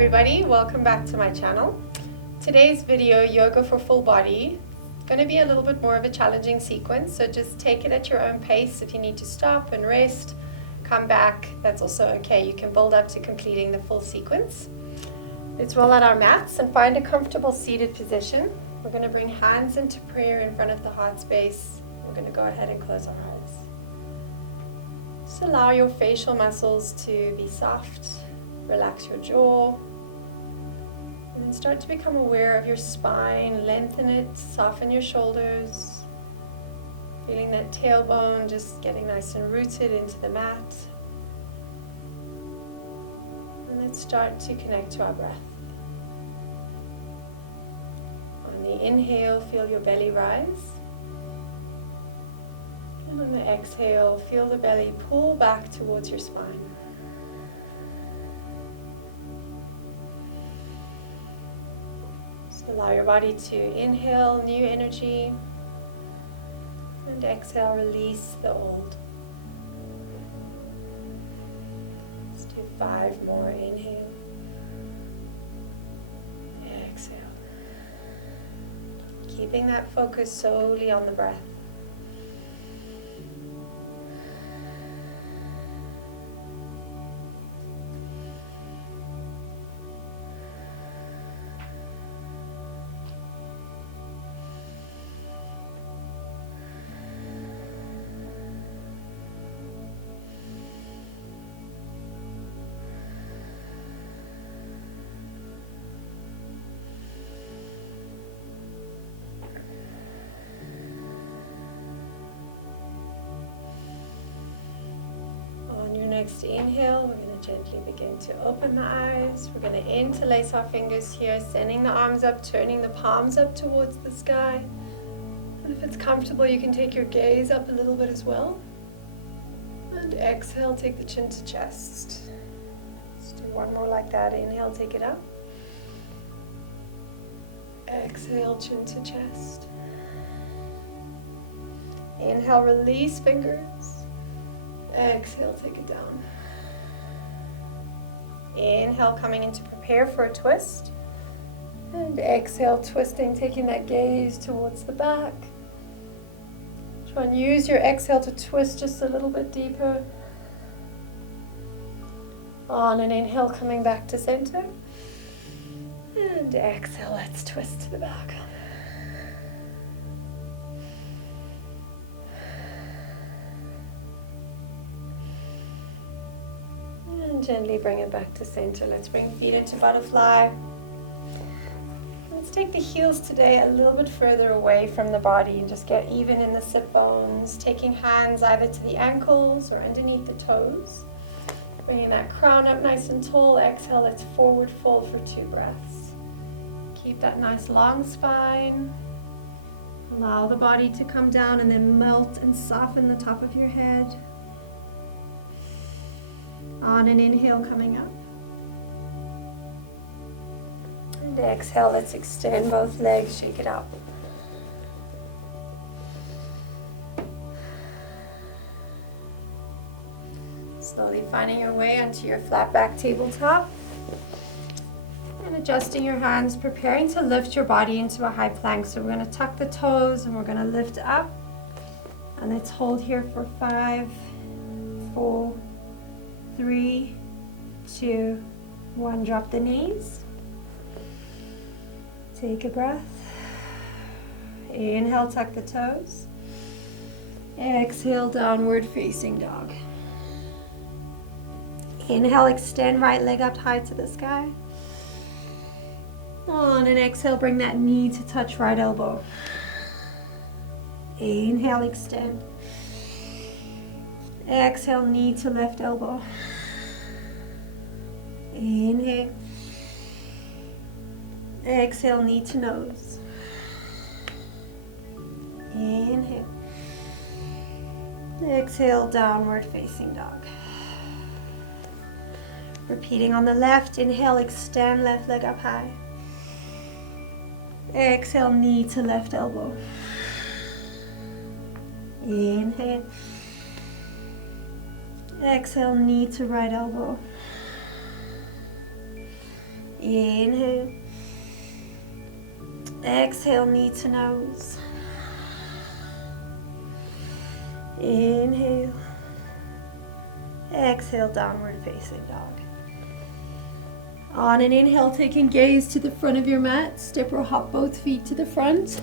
everybody, welcome back to my channel. Today's video, Yoga for Full Body, going to be a little bit more of a challenging sequence, so just take it at your own pace. If you need to stop and rest, come back, that's also okay. You can build up to completing the full sequence. Let's roll out our mats and find a comfortable seated position. We're going to bring hands into prayer in front of the heart space. We're going to go ahead and close our eyes. Just allow your facial muscles to be soft. Relax your jaw. And then start to become aware of your spine. Lengthen it, soften your shoulders. Feeling that tailbone just getting nice and rooted into the mat. And let's start to connect to our breath. On the inhale, feel your belly rise. And on the exhale, feel the belly pull back towards your spine. So allow your body to inhale new energy and exhale, release the old. Let's do 5 more. Inhale, exhale. Keeping that focus solely on the breath. Next inhale, we're going to gently begin to open the eyes. We're going to interlace our fingers here, sending the arms up, turning the palms up towards the sky. And if it's comfortable, you can take your gaze up a little bit as well. And exhale, take the chin to chest. Let's do one more like that. Inhale, take it up. Exhale, chin to chest. Inhale, release fingers. Exhale, take it down. Inhale, coming in to prepare for a twist. And exhale, twisting, taking that gaze towards the back. Try and use your exhale to twist just a little bit deeper. On an inhale, coming back to center. And exhale, let's twist to the back. And gently bring it back to center. Let's bring feet into butterfly. Let's take the heels today a little bit further away from the body and just get even in the sit bones. Taking hands either to the ankles or underneath the toes. Bringing that crown up nice and tall. Exhale, let's forward fold for 2 breaths. Keep that nice long spine. Allow the body to come down and then melt and soften the top of your head. On an inhale, coming up. And exhale, let's extend both legs, shake it out. Slowly finding your way onto your flat back tabletop. And adjusting your hands, preparing to lift your body into a high plank. So we're going to tuck the toes and we're going to lift up. And let's hold here for 5, 4, 3, 2, 1. Drop the knees. Take a breath. Inhale, tuck the toes. Exhale, downward facing dog. Inhale, extend right leg up high to the sky. On an exhale, bring that knee to touch right elbow. Inhale, extend. Exhale, knee to left elbow. Inhale. Exhale, knee to nose. Inhale. Exhale, downward facing dog. Repeating on the left. Inhale, extend left leg up high. Exhale, knee to left elbow. Inhale. Exhale, knee to right elbow. Inhale. Exhale, knee to nose. Inhale. Exhale, downward facing dog. On an inhale, taking gaze to the front of your mat. Step or hop both feet to the front.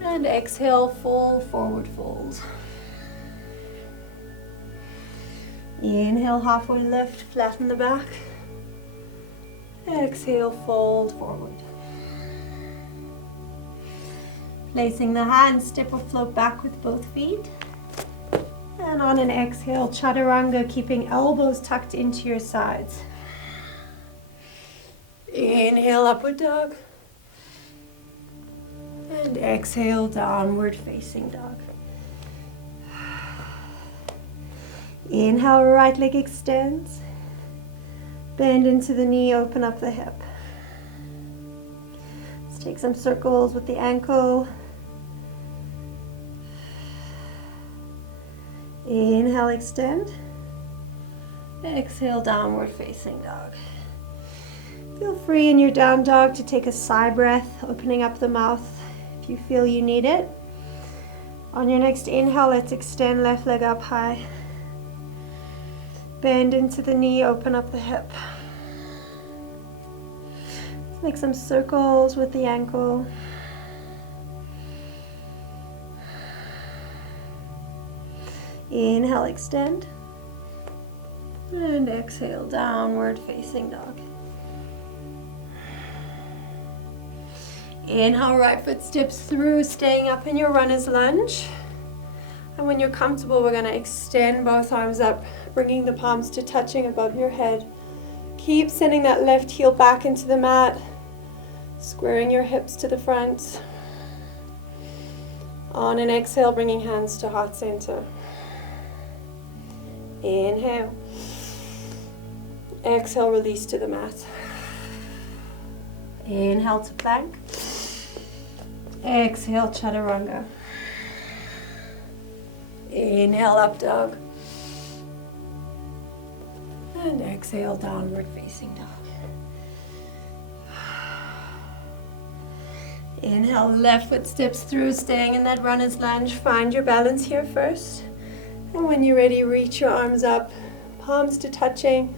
And exhale, full forward fold. Inhale, halfway lift, flatten the back. Exhale, fold forward. Placing the hands, step or float back with both feet. And on an exhale, chaturanga, keeping elbows tucked into your sides. Inhale, upward dog. And exhale, downward facing dog. Inhale, right leg extends. Bend into the knee, open up the hip. Let's take some circles with the ankle. Inhale, extend. Exhale, downward facing dog. Feel free in your down dog to take a sigh breath, opening up the mouth if you feel you need it. On your next inhale, let's extend left leg up high. Bend into the knee, open up the hip. Let's make some circles with the ankle. Inhale, extend. And exhale, downward facing dog. Inhale, right foot steps through, staying up in your runner's lunge. And when you're comfortable, we're going to extend both arms up, bringing the palms to touching above your head. Keep sending that left heel back into the mat, squaring your hips to the front. On an exhale, bringing hands to heart center. Inhale. Exhale, release to the mat. Inhale to plank. Exhale, chaturanga. Inhale, up dog. And exhale, downward facing dog. Inhale, left foot steps through, staying in that runner's lunge. Find your balance here first. And when you're ready, reach your arms up, palms to touching,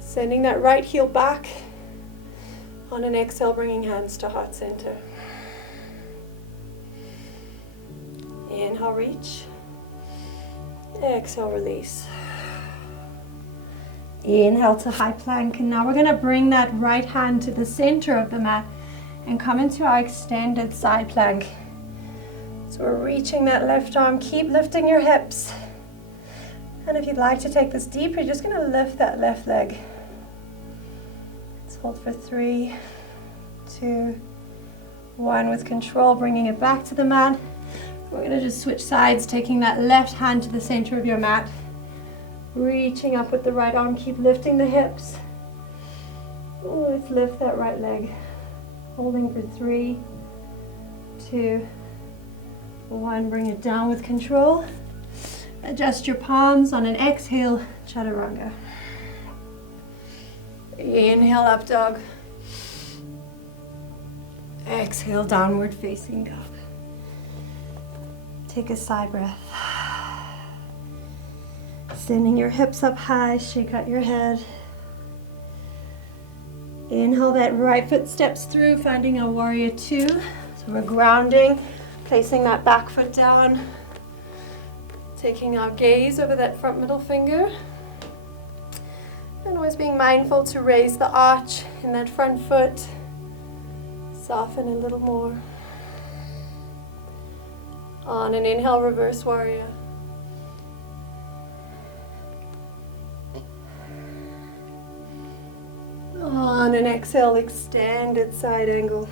sending that right heel back. On an exhale, bringing hands to heart center. Inhale, reach. Exhale, release. Inhale to high plank, and now we're going to bring that right hand to the center of the mat and come into our extended side plank. So we're reaching that left arm, keep lifting your hips. And if you'd like to take this deeper, you're just going to lift that left leg. Let's hold for 3, 2, 1 with control, bringing it back to the mat. We're going to just switch sides, taking that left hand to the center of your mat. Reaching up with the right arm, keep lifting the hips. Let's lift that right leg. Holding for 3, 2, 1. Bring it down with control. Adjust your palms. On an exhale, chaturanga. Inhale, up dog. Exhale, downward facing dog. Take a sigh breath. Sending your hips up high, shake out your head. Inhale, that right foot steps through, finding a warrior 2. So we're grounding, placing that back foot down. Taking our gaze over that front middle finger. And always being mindful to raise the arch in that front foot. Soften a little more. On an inhale, reverse warrior. On an exhale, extended side angle.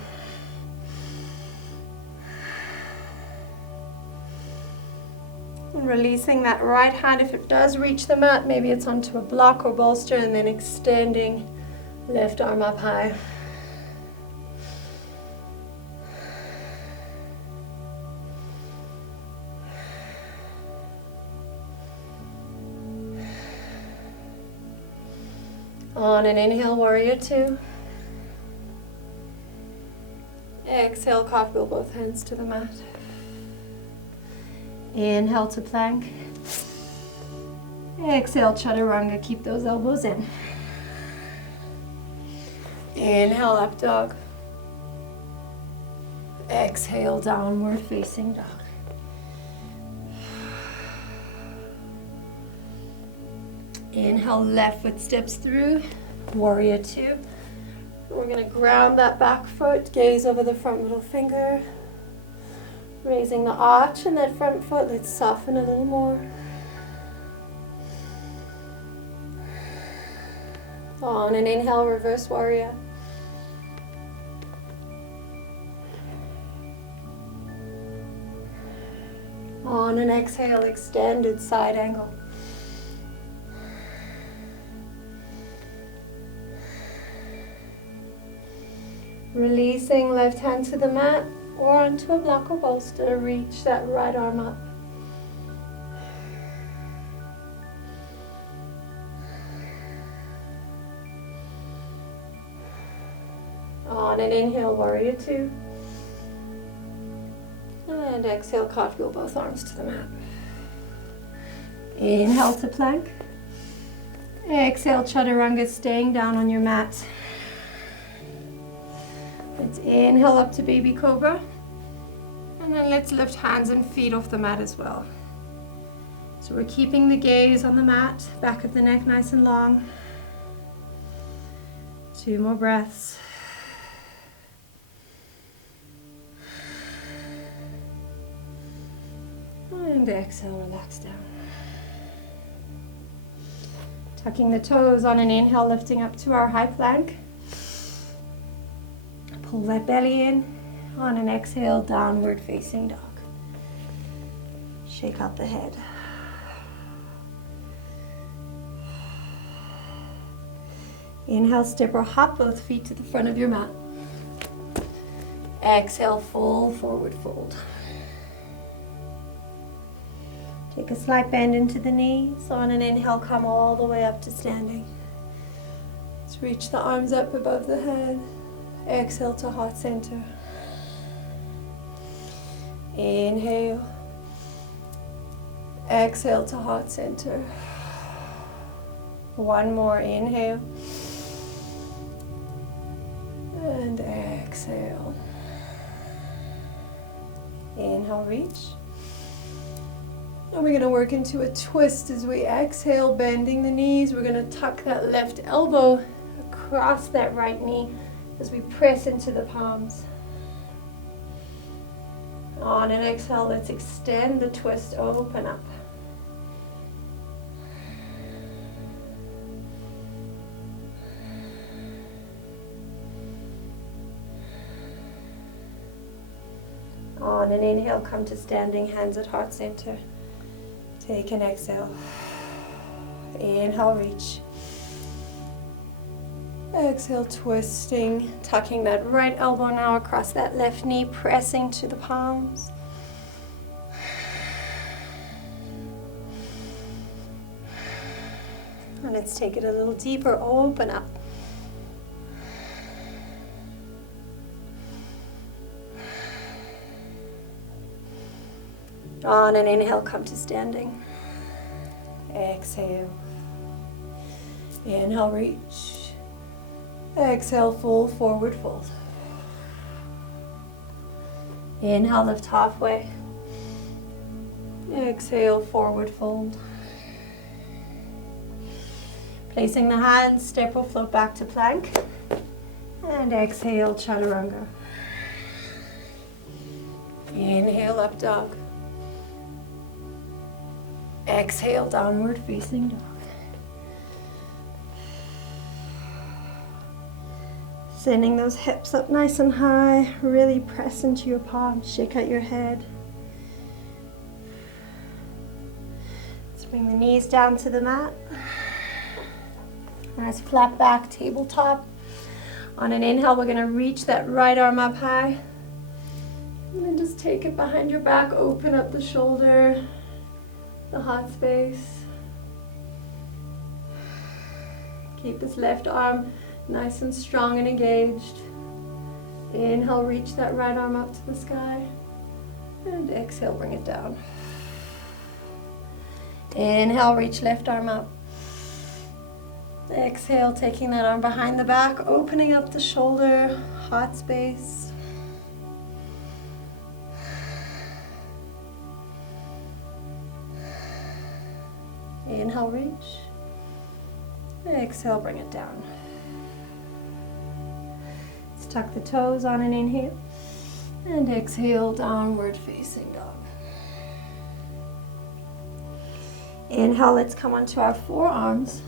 And releasing that right hand. If it does reach the mat, maybe it's onto a block or bolster, and then extending left arm up high. On an inhale, warrior 2. Exhale, cartwheel both hands to the mat. Inhale to plank. Exhale, chaturanga, keep those elbows in. Inhale, up dog. Exhale, downward facing dog. Inhale, left foot steps through, warrior two. We're going to ground that back foot, gaze over the front middle finger, raising the arch in that front foot. Let's soften a little more. On an inhale, reverse warrior. On an exhale, extended side angle. Releasing left hand to the mat or onto a block or bolster, reach that right arm up. On an inhale, warrior two. And exhale, cartwheel both arms to the mat. Inhale to plank. Exhale, chaturanga, staying down on your mat. Let's inhale up to baby cobra. And then let's lift hands and feet off the mat as well. So we're keeping the gaze on the mat, back of the neck nice and long. 2 more breaths. And exhale, relax down. Tucking the toes on an inhale, lifting up to our high plank. Pull that belly in. On an exhale, downward facing dog. Shake out the head. Inhale, step or hop both feet to the front of your mat. Exhale, full forward fold. Take a slight bend into the knees. On an inhale, come all the way up to standing. Let's reach the arms up above the head. Exhale to heart center. Inhale. Exhale to heart center. One more, inhale. And exhale. Inhale, reach. And we're going to work into a twist as we exhale, bending the knees. We're going to tuck that left elbow across that right knee as we press into the palms. On an exhale, let's extend the twist, open up. On an inhale, come to standing, hands at heart center. Take an exhale. Inhale, reach. Exhale, twisting, tucking that right elbow now across that left knee, pressing to the palms. And let's take it a little deeper, open up. On an inhale, come to standing. Exhale. Inhale, reach. Exhale, full forward fold. Inhale, lift halfway. Exhale, forward fold. Placing the hands, step or float back to plank. And exhale, chaturanga. Inhale, up dog. Exhale, downward facing dog. Sending those hips up nice and high. Really press into your palms. Shake out your head. Let's bring the knees down to the mat. Nice flat back, tabletop. On an inhale, we're going to reach that right arm up high. And then just take it behind your back. Open up the shoulder, the heart space. Keep this left arm nice and strong and engaged. Inhale, reach that right arm up to the sky. And exhale, bring it down. Inhale, reach left arm up. Exhale, taking that arm behind the back, opening up the shoulder, heart space. Inhale, reach. Exhale, bring it down. Let's tuck the toes on an inhale. And exhale, downward facing dog. Inhale, let's come onto our forearms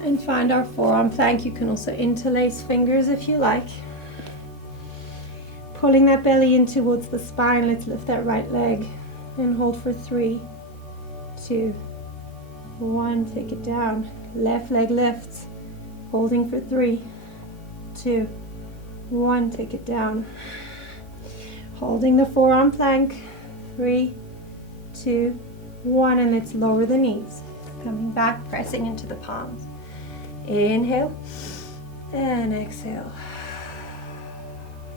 and find our forearm plank. You can also interlace fingers if you like. Pulling that belly in towards the spine, let's lift that right leg and hold for 3, 2, 1. Take it down. Left leg lifts, holding for 3, 2, 1. Take it down. Holding the forearm plank, 3, 2, 1, and let's lower the knees. Coming back, pressing into the palms. Inhale and exhale.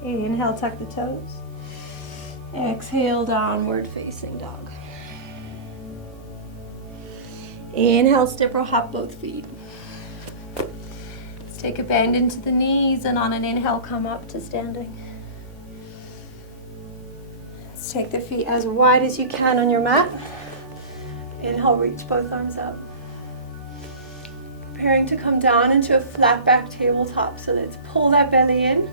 Inhale, tuck the toes. Exhale, downward facing dog. Inhale, step or hop both feet. Let's take a bend into the knees, and on an inhale, come up to standing. Let's take the feet as wide as you can on your mat. Inhale, reach both arms up. Preparing to come down into a flat back tabletop. So let's pull that belly in.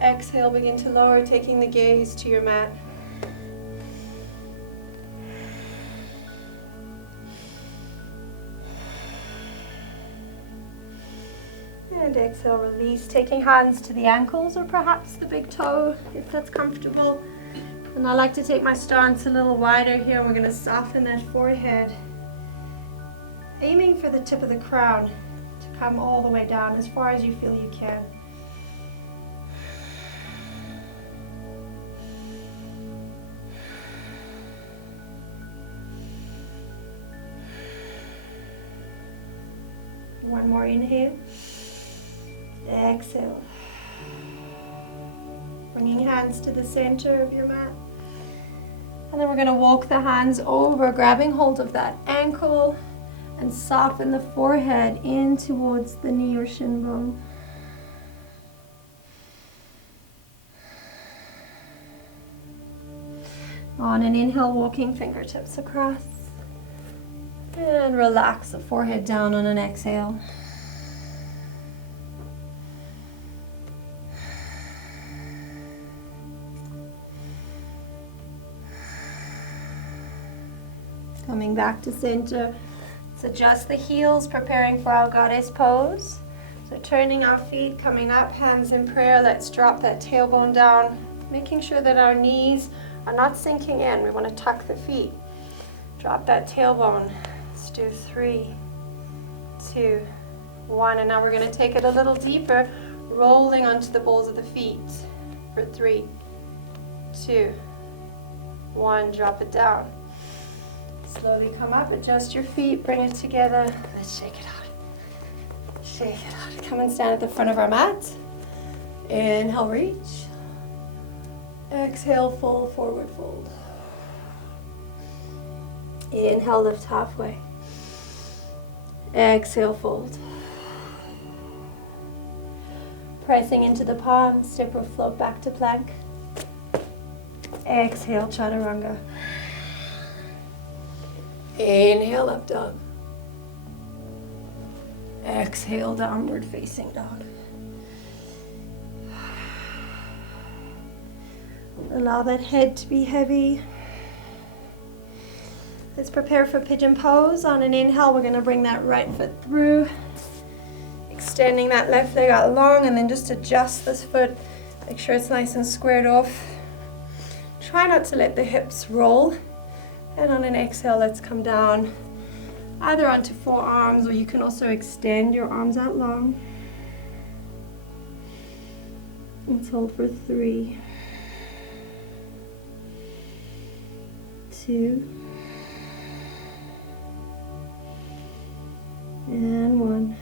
Exhale, begin to lower, taking the gaze to your mat. And exhale, release, taking hands to the ankles or perhaps the big toe if that's comfortable. And I like to take my stance a little wider here. We're going to soften that forehead, aiming for the tip of the crown to come all the way down as far as you feel you can. One more inhale. Exhale. Bringing hands to the center of your mat. And then we're going to walk the hands over, grabbing hold of that ankle and soften the forehead in towards the knee or shin bone. On an inhale, walking fingertips across. And relax the forehead down on an exhale. Coming back to center. Let's adjust the heels, preparing for our goddess pose. So turning our feet, coming up, hands in prayer. Let's drop that tailbone down, making sure that our knees are not sinking in. We want to tuck the feet. Drop that tailbone. Let's do 3, 2, 1. And now we're going to take it a little deeper, rolling onto the balls of the feet for 3, 2, 1. Drop it down. Slowly come up, adjust your feet, bring it together. Let's shake it out. Shake it out. Come and stand at the front of our mat. Inhale, reach. Exhale, fold, forward fold. Inhale, lift halfway. Exhale, fold. Pressing into the palms, step or float back to plank. Exhale, chaturanga. Inhale, up dog. Exhale, downward facing dog. Allow that head to be heavy. Let's prepare for pigeon pose. On an inhale, we're going to bring that right foot through, extending that left leg out long, and then just adjust this foot. Make sure it's nice and squared off. Try not to let the hips roll. And on an exhale, let's come down either onto forearms, or you can also extend your arms out long. Let's hold for 3, 2, and 1.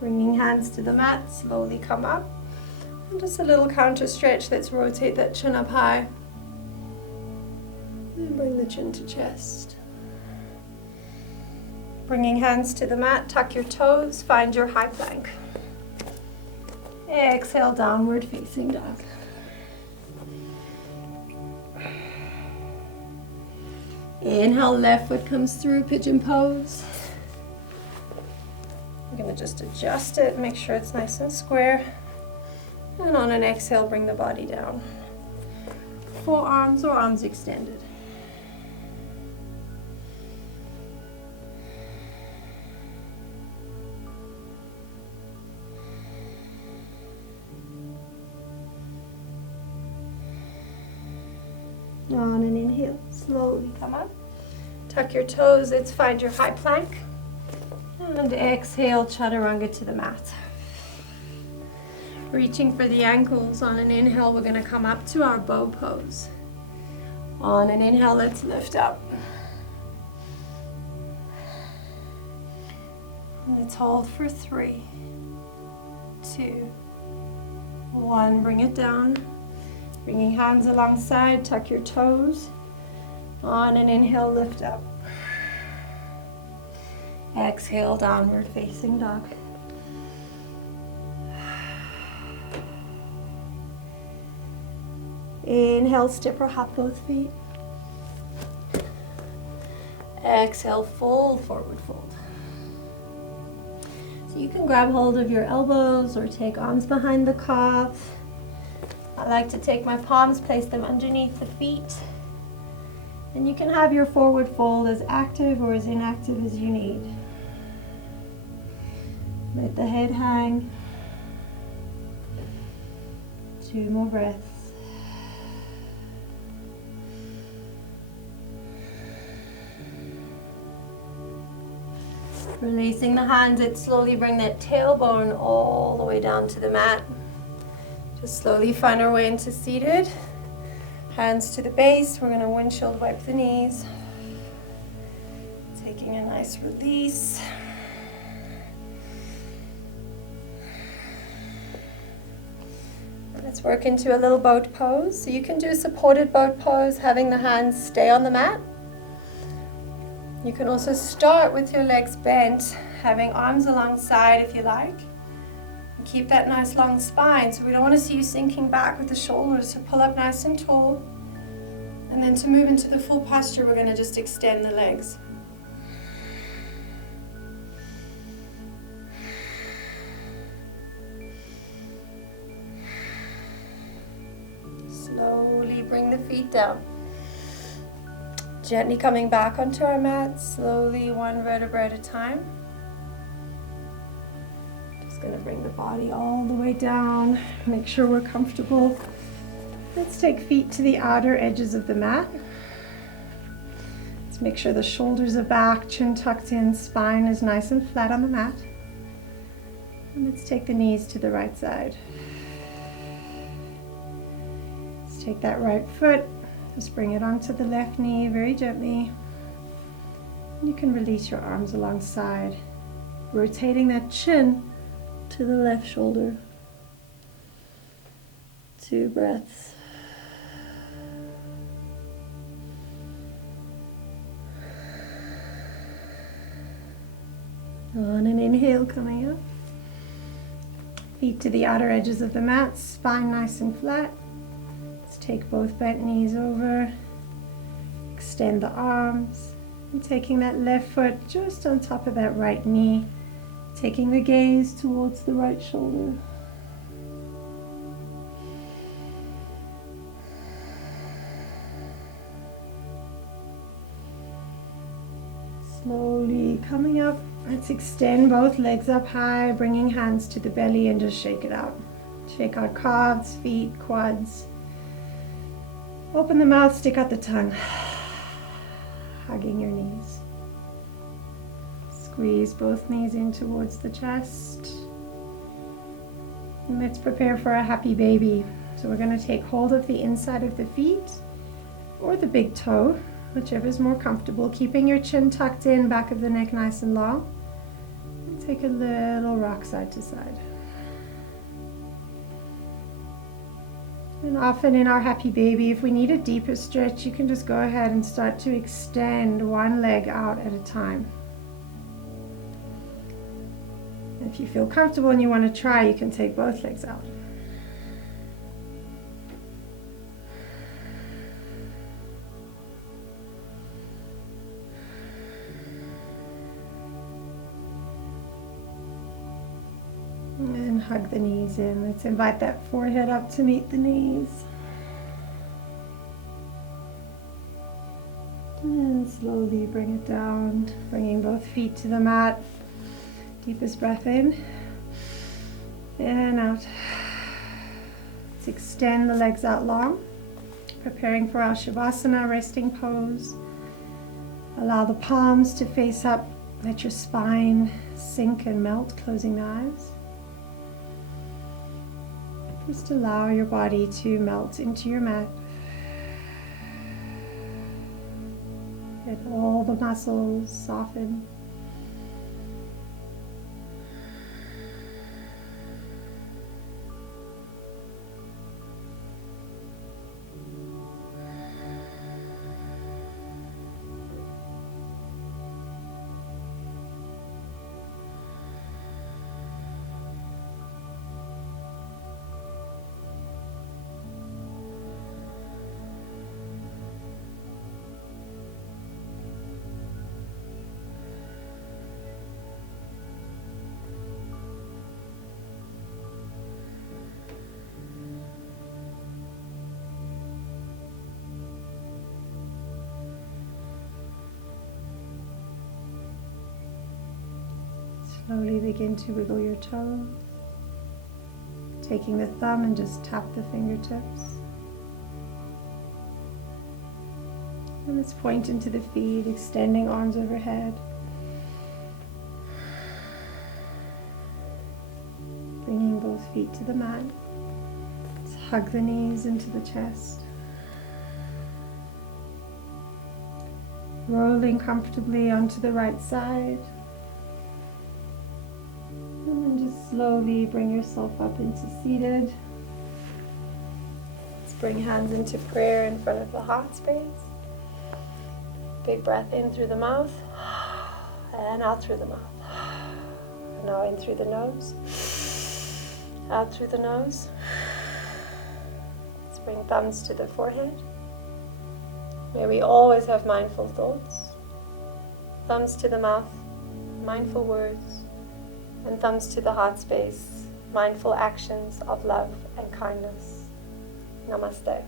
Bringing hands to the mat, slowly come up. And just a little counter stretch. Let's rotate that chin up high. And bring the chin to chest. Bringing hands to the mat, tuck your toes, find your high plank. Exhale, downward facing dog. Inhale, left foot comes through, pigeon pose. I'm going to just adjust it, make sure it's nice and square. And on an exhale, bring the body down. Forearms or arms extended. On an inhale, slowly come up. Tuck your toes, let's find your high plank. And exhale, chaturanga to the mat. Reaching for the ankles. On an inhale, we're going to come up to our bow pose. On an inhale, let's lift up. Let's hold for 3, 2, 1. Bring it down. Bringing hands alongside, tuck your toes. On an inhale, lift up. Exhale, downward facing dog. Inhale, step or hop both feet. Exhale, full forward fold. So you can grab hold of your elbows or take arms behind the calf. I like to take my palms, place them underneath the feet. And you can have your forward fold as active or as inactive as you need. Let the head hang. 2 more breaths. Releasing the hands, let's slowly bring that tailbone all the way down to the mat. Just slowly find our way into seated. Hands to the base. We're going to windshield wipe the knees. Taking a nice release. Let's work into a little boat pose. So you can do a supported boat pose, having the hands stay on the mat. You can also start with your legs bent, having arms alongside if you like. And keep that nice long spine. So we don't want to see you sinking back with the shoulders. So pull up nice and tall. And then to move into the full posture, we're going to just extend the legs. Slowly bring the feet down. Gently coming back onto our mat, slowly, one vertebra at a time. Just going to bring the body all the way down. Make sure we're comfortable. Let's take feet to the outer edges of the mat. Let's make sure the shoulders are back, chin tucked in, spine is nice and flat on the mat. And let's take the knees to the right side. Let's take that right foot. Just bring it onto the left knee very gently. You can release your arms alongside, rotating that chin to the left shoulder. 2 breaths. On an inhale, coming up. Feet to the outer edges of the mat, spine nice and flat. Take both bent knees over, extend the arms, and taking that left foot just on top of that right knee, taking the gaze towards the right shoulder. Slowly coming up, let's extend both legs up high, bringing hands to the belly and just shake it out. Shake out calves, feet, quads. Open the mouth, stick out the tongue, hugging your knees. Squeeze both knees in towards the chest. And let's prepare for a happy baby. So we're going to take hold of the inside of the feet or the big toe, whichever is more comfortable, keeping your chin tucked in, back of the neck nice and long. And take a little rock side to side. And often in our happy baby, if we need a deeper stretch, you can just go ahead and start to extend one leg out at a time. If you feel comfortable and you want to try, you can take both legs out. And hug the knees in. Let's invite that forehead up to meet the knees. And slowly bring it down, bringing both feet to the mat. Deepest breath in and out. Let's extend the legs out long, preparing for our Shavasana resting pose. Allow the palms to face up. Let your spine sink and melt, closing the eyes. Just allow your body to melt into your mat. Let all the muscles soften. Slowly begin to wiggle your toes, taking the thumb and just tap the fingertips. And let's point into the feet, extending arms overhead. Bringing both feet to the mat. Let's hug the knees into the chest. Rolling comfortably onto the right side. And then just slowly bring yourself up into seated. Let's bring hands into prayer in front of the heart space. Big breath in through the mouth and out through the mouth. And now in through the nose, out through the nose. Let's bring thumbs to the forehead. May we always have mindful thoughts. Thumbs to the mouth, mindful words. And thumbs to the heart space, mindful actions of love and kindness. Namaste.